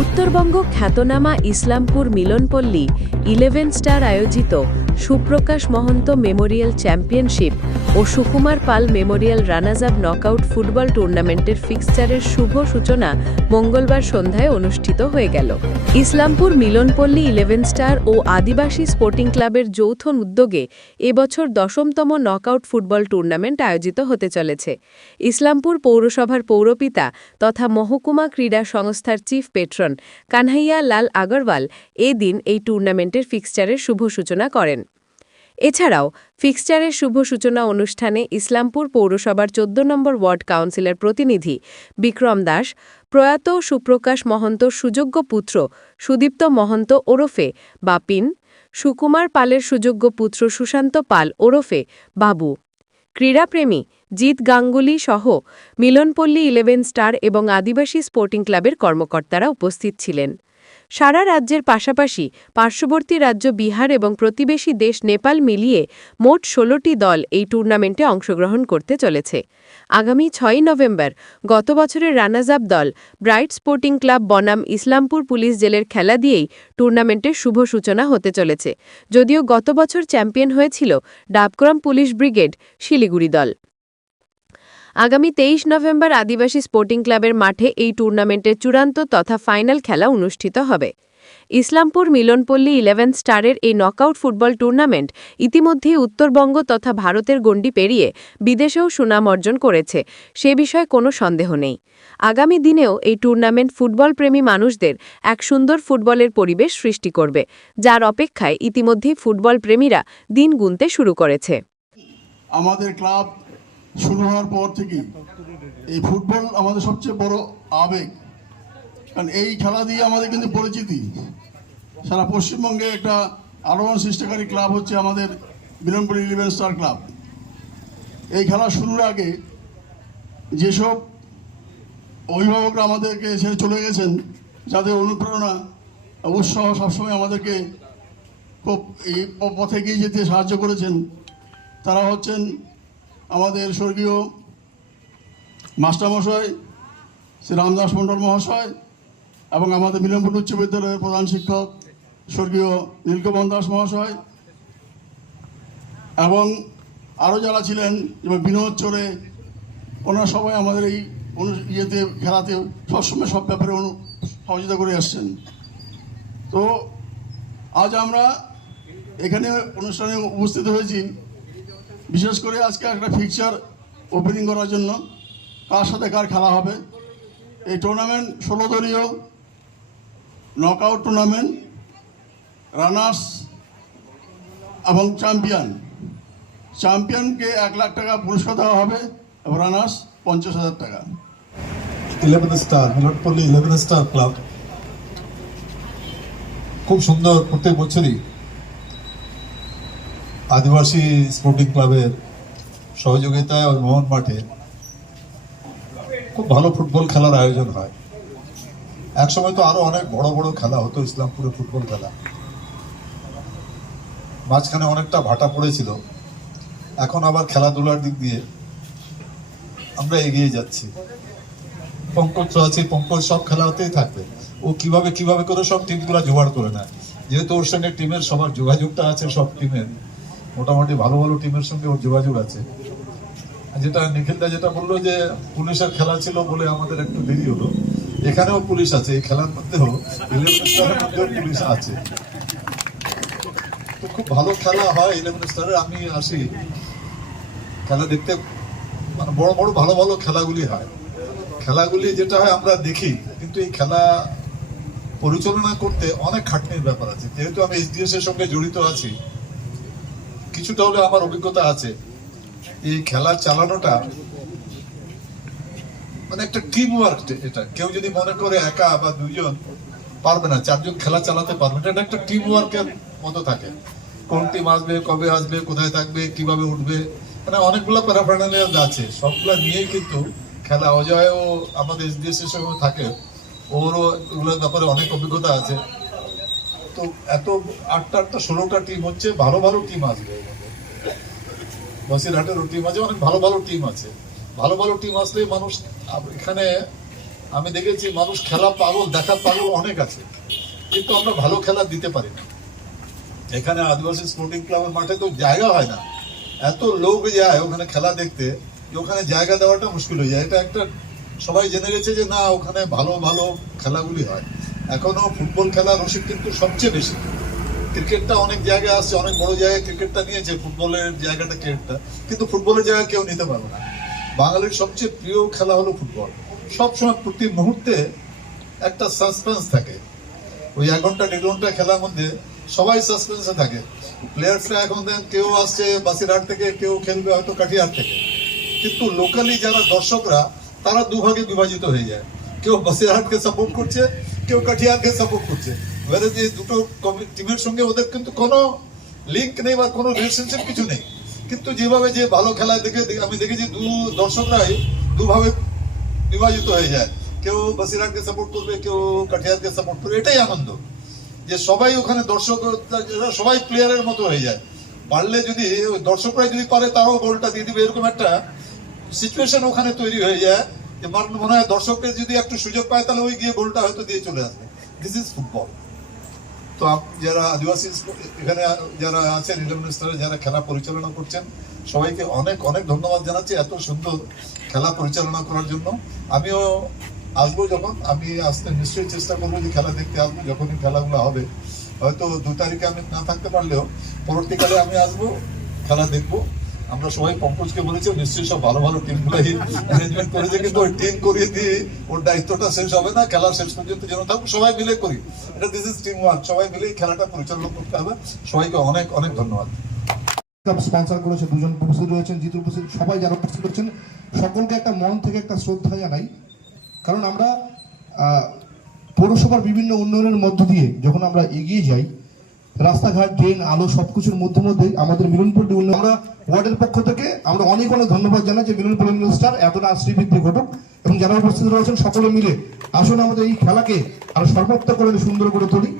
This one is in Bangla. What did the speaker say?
উত্তরবঙ্গ খ্যাতনামা ইসলামপুর মিলনপল্লী ইলেভেন স্টার আয়োজিত সুপ্রকাশ মহন্ত মেমোরিয়াল চ্যাম্পিয়নশিপ ও সুকুমার পাল মেমোরিয়াল রানাজাব নকআউট ফুটবল টুর্নামেন্টের ফিক্সচারের শুভ সূচনা মঙ্গলবার সন্ধ্যায় অনুষ্ঠিত হয়ে গেল। ইসলামপুর মিলনপল্লী ইলেভেন স্টার ও আদিবাসী স্পোর্টিং ক্লাবের যৌথ উদ্যোগে এবছর দশমতম নকআউট ফুটবল টুর্নামেন্ট আয়োজিত হতে চলেছে। ইসলামপুর পৌরসভার পৌরপিতা তথা মহকুমা ক্রীড়া সংস্থার চিফ পেট্রন কানহাইয়া লাল আগরওয়াল এদিন এই টুর্নামেন্টের ফিক্সচারের শুভ সূচনা করেন। এছাড়াও, ফিক্সচারের শুভ সূচনা অনুষ্ঠানে ইসলামপুর পৌরসভার চোদ্দ নম্বর ওয়ার্ড কাউন্সিলের প্রতিনিধি বিক্রম দাস, প্রয়াত সুপ্রকাশ মহন্ত সুযোগ্য পুত্র সুদীপ্ত মহন্ত ওরফে বাপিন, সুকুমার পালের সুযোগ্য পুত্র সুশান্ত পাল ওরফে বাবু। ক্রীড়াপ্রেমী জিৎ গাঙ্গুলি সহ মিলনপল্লী ইলেভেন স্টার এবং আদিবাসী স্পোর্টিং ক্লাবের কর্মকর্তারা উপস্থিত ছিলেন। সারা রাজ্যের পাশাপাশি পার্শ্ববর্তী রাজ্য বিহার এবং প্রতিবেশী দেশ নেপাল মিলিয়ে মোট ষোলোটি দল এই টুর্নামেন্টে অংশগ্রহণ করতে চলেছে। আগামী ছয়ই নভেম্বর গত বছরের রানাজাব দল ব্রাইট স্পোর্টিং ক্লাব বনাম ইসলামপুর পুলিশ জেলের খেলা দিয়েই টুর্নামেন্টের শুভ সূচনা হতে চলেছে। যদিও গত বছর চ্যাম্পিয়ন হয়েছিল ডাবগ্রাম পুলিশ ব্রিগেড শিলিগুড়ি দল। আগামী তেইশ নভেম্বর আদিবাসী স্পোর্টিং ক্লাবের মাঠে এই টুর্নামেন্টের চূড়ান্ত তথা ফাইনাল খেলা অনুষ্ঠিত হবে। ইসলামপুর মিলনপল্লী ইলেভেন স্টারের এই নকআউট ফুটবল টুর্নামেন্ট ইতিমধ্যেই উত্তরবঙ্গ তথা ভারতের গণ্ডি পেরিয়ে বিদেশেও সুনাম অর্জন করেছে, সে বিষয়ে কোনো সন্দেহ নেই। আগামী দিনেও এই টুর্নামেন্ট ফুটবল প্রেমী মানুষদের এক সুন্দর ফুটবলের পরিবেশ সৃষ্টি করবে, যার অপেক্ষায় ইতিমধ্যেই ফুটবল প্রেমীরা দিন গুনতে শুরু করেছে। আমাদের ক্লাব শুরু হওয়ার পর থেকেই এই ফুটবল আমাদের সবচেয়ে বড় আবেগ। কারণ এই খেলা দিয়ে আমাদের কিন্তু পরিচিতি। সারা পশ্চিমবঙ্গে একটা আলোড়ন সৃষ্টিকারী ক্লাব হচ্ছে আমাদের বিলনপুরি ইলেভেন স্টার ক্লাব। এই খেলা শুরুর আগে যেসব অভিভাবকরা আমাদেরকে ছেড়ে চলে গেছেন, যাদের অনুপ্রেরণা, উৎসাহ সবসময় আমাদেরকে খুব এই পথে এগিয়ে যেতে সাহায্য করেছেন, তারা হচ্ছেন আমাদের স্বর্গীয় মাস্টারমশাই, শ্রী রামদাস মণ্ডল মহাশয় এবং আমাদের মিলনপুর উচ্চ বিদ্যালয়ের প্রধান শিক্ষক স্বর্গীয় নীলকমল দাস মহাশয় এবং আরও যারা ছিলেন যেমন বিনোদ চোরে, ওনারা সবাই আমাদের এই ইয়েতে, খেলাতে সবসময় সব ব্যাপারে অনু, সহযোগিতা করে আসছেন। তো আজ আমরা এখানে অনুষ্ঠানে উপস্থিত হয়েছি। বিশেষ করে আজকে একটা ফিক্সার ওপেনিং করার জন্য কার সাথে কার খেলা হবে। এই টুর্নামেন্ট ষোলো দলীয় নকআউট টুর্নামেন্ট রানার্স এবং চ্যাম্পিয়ন চ্যাম্পিয়নকে এক লাখ টাকা পুরস্কার দেওয়া হবে এবং রানার্স পঞ্চাশ হাজার টাকা। Eleven star Milanpalli eleven star club খুব সুন্দর প্রত্যেক বছরই আদিবাসী স্পোর্টিং ক্লাবের সহযোগিতায় ওই মোহন মাঠে খুব ভালো ফুটবল খেলার আয়োজন হয়। একসময় তো আরও অনেক বড় বড় খেলা হতো, ইসলামপুরে ফুটবল খেলা। মাঝখানে অনেকটা ভাটা পড়েছিল। এখন আবার খেলাধুলার দিক দিয়ে আমরা এগিয়ে যাচ্ছি। পঙ্কজ তো আছে পঙ্কজ সব খেলাতেই থাকবে। ও কীভাবে কীভাবে করে সব টিমগুলো জোগাড় করে নেয়? যেহেতু ওর সঙ্গে টিমের সবার যোগাযোগটা আছে, সব টিমের মোটামুটি ভালো ভালো টিমের সঙ্গে ওর যোগাযোগ আছে। যেটা নিখিলদা যেটা বলল যে, পুলিশের খেলা ছিল বলে আমাদের একটু দেরি হলো। এখানেও পুলিশ আছে, এই খেলার মধ্যেও পুলিশ আছে। তো খুব ভালো খেলা হয় ইলেভেন স্টারে আমি আসি। খেলা দেখতে মানে বড় বড় ভালো ভালো খেলাগুলি হয়। খেলাগুলি যেটা হয় আমরা দেখি, কিন্তু এই খেলা পরিচালনা করতে অনেক খাটনির ব্যাপার আছে। যেহেতু আমি এসডিএস এর সঙ্গে জড়িত আছি কিছুটা হলে আমার অভিজ্ঞতা আছে। এই খেলা চালানোটা মানে একটা টিম ওয়ার্ক এটা। কেউ যদি মনে করে একা বা দুইজন পারবে না, চারজন খেলা চালাতে পারবে, এটা একটা টিম ওয়ার্কের মতো থাকে। কোন টিম আসবে, কবে আসবে, কোথায় থাকবে, কীভাবে উঠবে মানে অনেকগুলো প্যারাফার্নালিয়াস আছে। সবগুলো নিয়েই কিন্তু খেলা অজয়ও আমাদের এসডিএস এর সঙ্গে থাকে। ওরও এগুলোর ব্যাপারে অনেক অভিজ্ঞতা আছে। তো এত আটটা আটটা ষোলোটা টিম হচ্ছে, ভালো ভালো টিম আসবে বসিরহাটেরও টিম আছে, অনেক ভালো ভালো টিম আছে। ভালো ভালো টিম আসলে মানুষ এখানে আমি দেখেছি মানুষ খেলা পাগল দেখার পাগল অনেক আছে। কিন্তু আমরা ভালো খেলা দিতে পারি না। এখানে আদিবাসী স্পোর্টিং ক্লাবের মাঠে তো জায়গা হয় না। এত লোক যায় ওখানে খেলা দেখতে, যে ওখানে জায়গা দেওয়াটা মুশকিল হয়ে যায়। এটা একটা, সবাই জেনে গেছে যে না, ওখানে ভালো ভালো খেলাগুলি হয়। এখনও ফুটবল খেলা রসিদ কিন্তু সবচেয়ে বেশি। ক্রিকেটটা অনেক জায়গায় আসছে অনেক বড় জায়গায় ক্রিকেটটা নিয়েছে, ফুটবলের জায়গাটা ক্রিকেটটা। কিন্তু ফুটবলের জায়গা কেউ নিতে পারবে না। বাঙালির সবচেয়ে প্রিয় খেলা হলো ফুটবল। সবসময় প্রতি মুহূর্তে একটা সাসপেন্স থাকে। ওই এক ঘণ্টা, দেড় ঘণ্টা খেলার মধ্যে সবাই সাসপেন্সে থাকে। প্লেয়ার্সরা এখন কেউ আসছে বাসিরহাট থেকে, কেউ খেলবে হয়তো কাঠিয়ার থেকে। কিন্তু লোকালি যারা দর্শকরা, তারা দুভাগে বিভাজিত হয়ে যায়। কেউ বাসিরহাটকে সাপোর্ট করছে কেউ কাঠিয়ারকে সাপোর্ট করছে। দুটো টিমের সঙ্গে ওদের কিন্তু কোনো লিঙ্ক নেই বা কোনো রিলেশনশিপ কিছু নেই। কিন্তু যেভাবে যে ভালো খেলা দেখে আমি দেখেছি দু দর্শকরাই দুভাবে বিভাজিত হয়ে যায়। কেউ বাসিরহাটকে সাপোর্ট করবে, কেউ কাঠিয়ারকে সাপোর্ট করবে, এটাই আনন্দ। যে সবাই ওখানে দর্শক সবাই প্লেয়ারের মতো হয়ে যায়। পারলে যদি দর্শকরাই যদি পারে তারাও গোলটা দিয়ে দিবে, এরকম একটা সিচুয়েশন ওখানে তৈরি হয়ে যায়। আমার মনে হয় দর্শকের যদি একটু সুযোগ পায়, তাহলে ওই গিয়ে গোলটা হয়তো দিয়ে চলে আসবে। দিস ইজ ফুটবল তো যারা আদিবাসী এখানে যারা আছেন ইলেভেন স্টারে যারা খেলা পরিচালনা করছেন, সবাইকে অনেক অনেক ধন্যবাদ জানাচ্ছি এত সুন্দর খেলা পরিচালনা করার জন্য। আমিও আসব যখন, আমি আসতে নিশ্চয়ই চেষ্টা করব যে খেলা দেখতে আসব, যখনই খেলাগুলো হবে। হয়তো দু তারিখে আমি না থাকতে পারলেও পরবর্তীকালে আমি আসব, খেলা দেখব। আমরা সবাই পঙ্কজকে বলেছি নিশ্চয়ই সব ভালো ভালো টিমগুলাই অ্যারেঞ্জমেন্ট করেছে, কিন্তু ওই টিম করিয়ে দিয়ে ওর দায়িত্বটা শেষ হবে না, খেলা শেষ পর্যন্ত যেন থাকুক, সবাই মিলে করি। এটা দিস ইজ টিম ওয়ার্ক সবাই মিলে এই খেলাটা পরিচালনা করতে হবে। সবাইকে অনেক অনেক ধন্যবাদ। স্পন্সর করেছে দুজন উপস্থিত রয়েছেন, জিতু উপস্থিত, সবাই যারা উপস্থিত রয়েছেন, সকলকে একটা মন থেকে একটা শ্রদ্ধা জানাই। কারণ আমরা পৌরসভার বিভিন্ন উন্নয়নের মধ্য দিয়ে যখন আমরা এগিয়ে যাই রাস্তাঘাট, ড্রেন, আলো সবকিছুর মধ্যে মধ্যে আমাদের মিলনপল্লী উন্নয়ন আমরা ওয়ার্ডের পক্ষ থেকে আমরা অনেক অনেক ধন্যবাদ জানাই যে মিলনপল্লী ইনভেস্টার এতটা শ্রীবৃদ্ধি ঘটুক এবং যারা উপস্থিত রয়েছেন সকলে মিলে আসুন আমাদের এই খেলাকে আরও সর্বাত্মক করে সুন্দর করে তুলি।